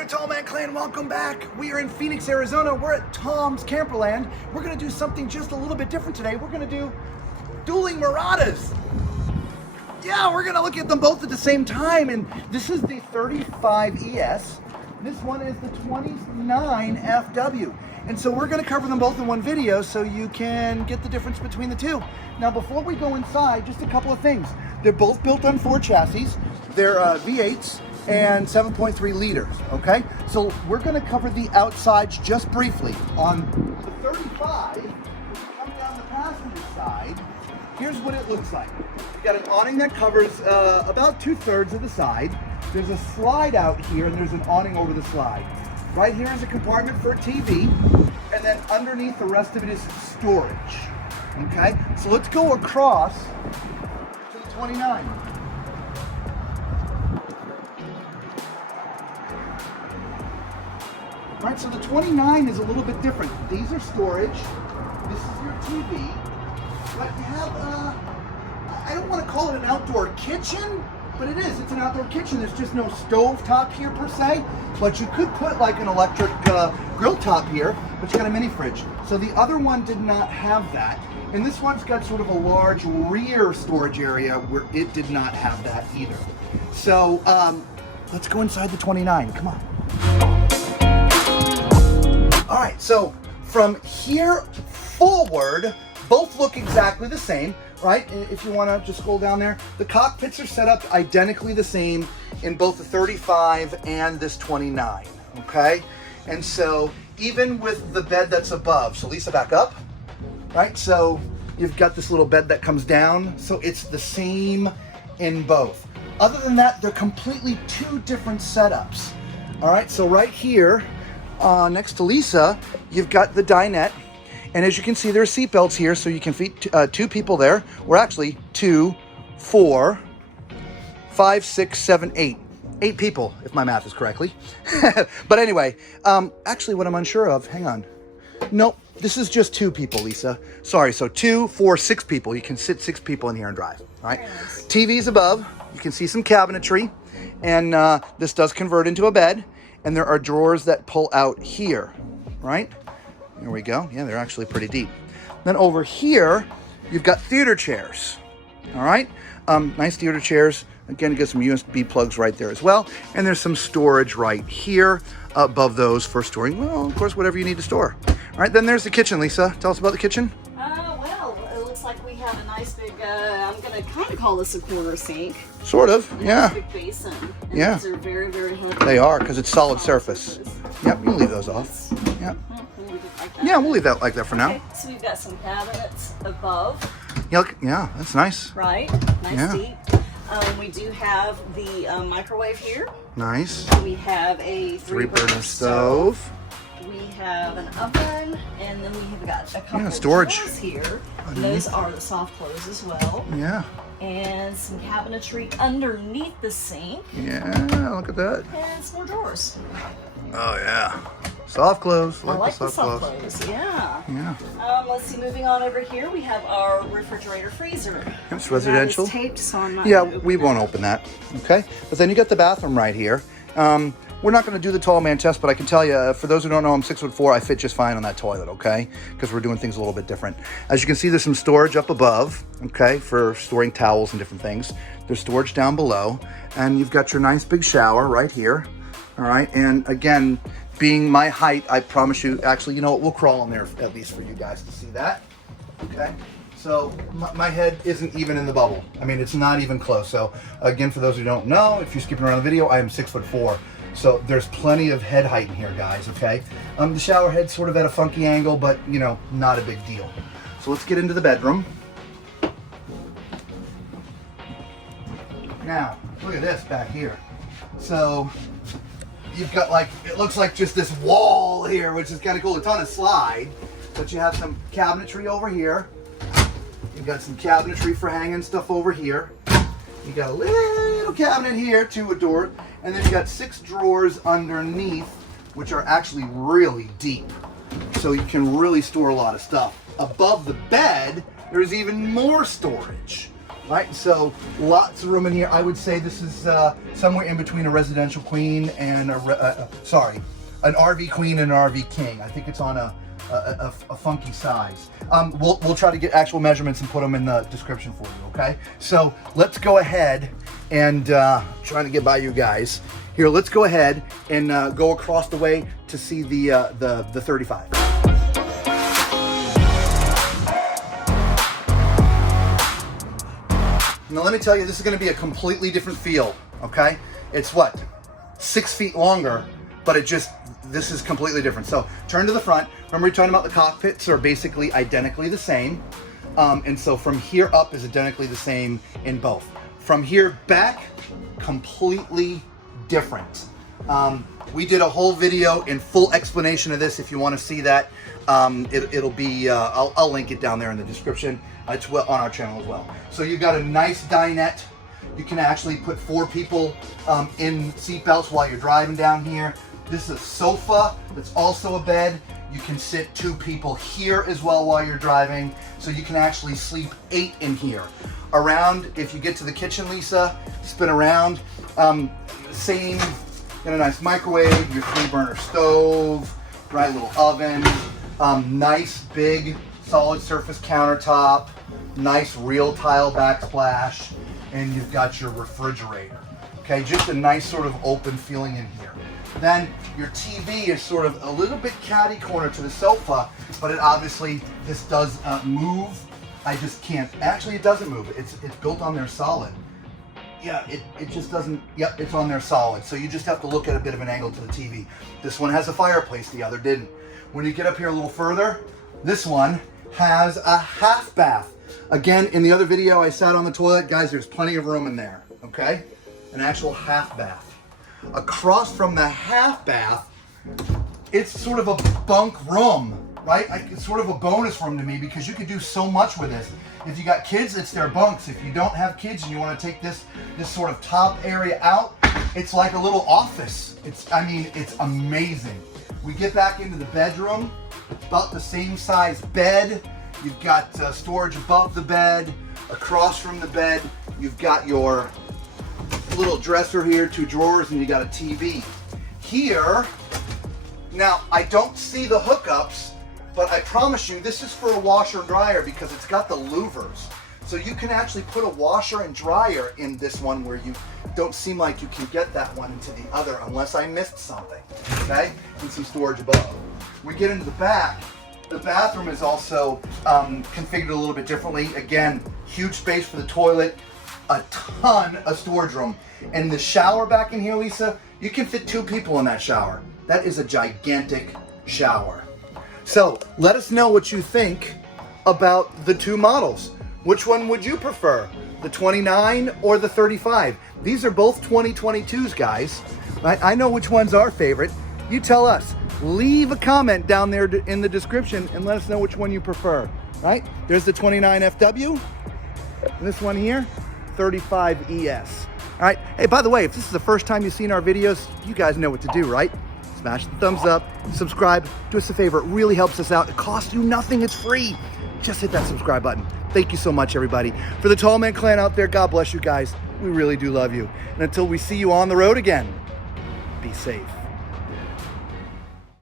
there, Tall Man Clan, welcome back. We are in Phoenix, Arizona. We're at Tom's Camperland. We're gonna do something just a little bit different today. We're gonna do dueling Miradas. Yeah, we're gonna look at them both at the same time, and this is the 35ES. This one is the 29FW. And so we're gonna cover them both in one video so you can get the difference between the two. Now, before we go inside, just a couple of things. They're both built on Ford chassis. They're V8s and 7.3 liters, okay? So we're gonna cover the outsides just briefly. On the 35, if you come down the passenger side, here's what it looks like. You got an awning that covers about 2/3 of the side. There's a slide out here, and there's an awning over the slide. Right here is a compartment for a TV, and then underneath the rest of it is storage, okay? So let's go across to the 29. All right, so the 29 is a little bit different. These are storage. This is your TV. But you have, I don't want to call it an outdoor kitchen, but it is. It's an outdoor kitchen. There's just no stove top here per se, but you could put like an electric grill top here, but you got a mini fridge. So the other one did not have that. And this one's got sort of a large rear storage area where it did not have that either. So let's go inside the 29. Come on. All right, so from here forward, both look exactly the same, right? If you wanna just scroll down there, the cockpits are set up identically the same in both the 35 and this 29, okay? And so even with the bed that's above, so Lisa, back up, right? So you've got this little bed that comes down, so it's the same in both. Other than that, they're completely two different setups. All right, so right here, next to Lisa, you've got the dinette. And as you can see, there are seat belts here, so you can fit two people there. Or actually, 2, 4, 5, 6, 7, 8. 8 people, if my math is correctly. But anyway, actually what I'm unsure of, hang on. Nope, this is just 2 people, Lisa. Sorry, so 2, 4, 6 people. You can sit 6 people in here and drive, all right? Nice. TV's above. You can see some cabinetry. And this does convert into a bed. And there are drawers that pull out here, right? There we go. Yeah, they're actually pretty deep. Then over here, you've got theater chairs. All right, nice theater chairs. Again, you get some USB plugs right there as well. And there's some storage right here above those for storing, well, of course, whatever you need to store. All right, then there's the kitchen, Lisa. Tell us about the kitchen. Well, it looks like we have a nice big, I'm going to kind of call this a corner sink. Sort of, yeah. Big basin. And yeah. These are very, very heavy. They are, because it's solid surface. Yep, you can leave those off. Yep. Yeah, we'll leave that like that for now. Okay, so we've got some cabinets above. Yeah, that's nice. Right, nice Yeah. deep. We do have the microwave here. Nice. We have a 3-burner stove. We have an oven, and then we have got a couple storage of drawers here. Those are the soft close as well. Yeah. And some cabinetry underneath the sink. Yeah, look at that. And some more drawers. Oh yeah. Soft close. I like the soft close, yeah. Yeah. Let's see, moving on over here, we have our refrigerator freezer. It's residential. That is taped, so I'm not Yeah, gonna open we that. won't open that. Okay. But then you got the bathroom right here. We're not going to do the tall man test, but I can tell you, for those who don't know, I'm 6'4". I fit just fine on that toilet, okay? Because we're doing things a little bit different. As you can see, there's some storage up above, okay, for storing towels and different things. There's storage down below, and you've got your nice big shower right here, all right? And again, being my height, I promise you, actually, you know what? We'll crawl in there at least for you guys to see that, okay? So my head isn't even in the bubble. I mean, it's not even close. So again, for those who don't know, if you're skipping around the video, I am 6'4". So there's plenty of head height in here, guys, okay? The shower head's sort of at a funky angle, but, you know, not a big deal. So let's get into the bedroom. Now, look at this back here. So you've got like, it looks like just this wall here, which is kind of cool. It's on a slide, but you have some cabinetry over here. You've got some cabinetry for hanging stuff over here. You got a little cabinet here to a door, and then you got 6 drawers underneath, which are actually really deep. So you can really store a lot of stuff. Above the bed, there's even more storage. right? So lots of room in here. I would say this is somewhere in between a residential queen and an RV queen and an RV king. I think it's on a funky size. We'll try to get actual measurements and put them in the description for you, okay? So let's go ahead and trying to get by you guys. Here, let's go ahead and go across the way to see the 35. Now let me tell you, this is going to be a completely different feel, okay? It's what? 6 feet longer, but this is completely different. So turn to the front. Remember we talking about the cockpits are basically identically the same. And so from here up is identically the same in both. From here back, completely different. We did a whole video in full explanation of this. If you want to see that, it'll be, I'll link it down there in the description. It's on our channel as well. So you've got a nice dinette. You can actually put 4 people in seatbelts while you're driving down here. This is a sofa that's also a bed. You can sit 2 people here as well while you're driving. So you can actually sleep 8 in here. Around, if you get to the kitchen, Lisa, spin around. Same, got a nice microwave, your 3-burner stove, right, little oven, nice big solid surface countertop, nice real tile backsplash, and you've got your refrigerator. Okay, just a nice sort of open feeling in here. Then your TV is sort of a little bit catty corner to the sofa, but it obviously, this does move. I just can't, actually it doesn't move. It's built on there solid. Yeah, it just doesn't, yep, it's on there solid. So you just have to look at a bit of an angle to the TV. This one has a fireplace, the other didn't. When you get up here a little further, this one has a half bath. Again, in the other video, I sat on the toilet. Guys, there's plenty of room in there, okay? An actual half bath. Across from the half bath, it's sort of a bunk room, right? It's sort of a bonus room to me because you could do so much with this. If you got kids, it's their bunks. If you don't have kids and you want to take this sort of top area out, it's like a little office. It's amazing. We get back into the bedroom, about the same size bed. You've got storage above the bed. Across from the bed, you've got your little dresser here, 2 drawers, and you got a TV. Here, now I don't see the hookups, but I promise you this is for a washer and dryer because it's got the louvers. So you can actually put a washer and dryer in this one where you don't seem like you can get that one into the other unless I missed something, okay? And some storage above. We get into the back. The bathroom is also configured a little bit differently. Again, huge space for the toilet, a ton of storage room. And the shower back in here, Lisa, you can fit 2 people in that shower. That is a gigantic shower. So let us know what you think about the 2 models. Which one would you prefer? The 29 or the 35? These are both 2022s, guys. I know which one's our favorite. You tell us. Leave a comment down there in the description and let us know which one you prefer, right? There's the 29FW, and this one here, 35ES. All right, hey, by the way, if this is the first time you've seen our videos, you guys know what to do, right? Smash the thumbs up, subscribe, do us a favor, it really helps us out. It costs you nothing, it's free. Just hit that subscribe button. Thank you so much, everybody. For the Tall Man Clan out there, God bless you guys. We really do love you. And until we see you on the road again, be safe.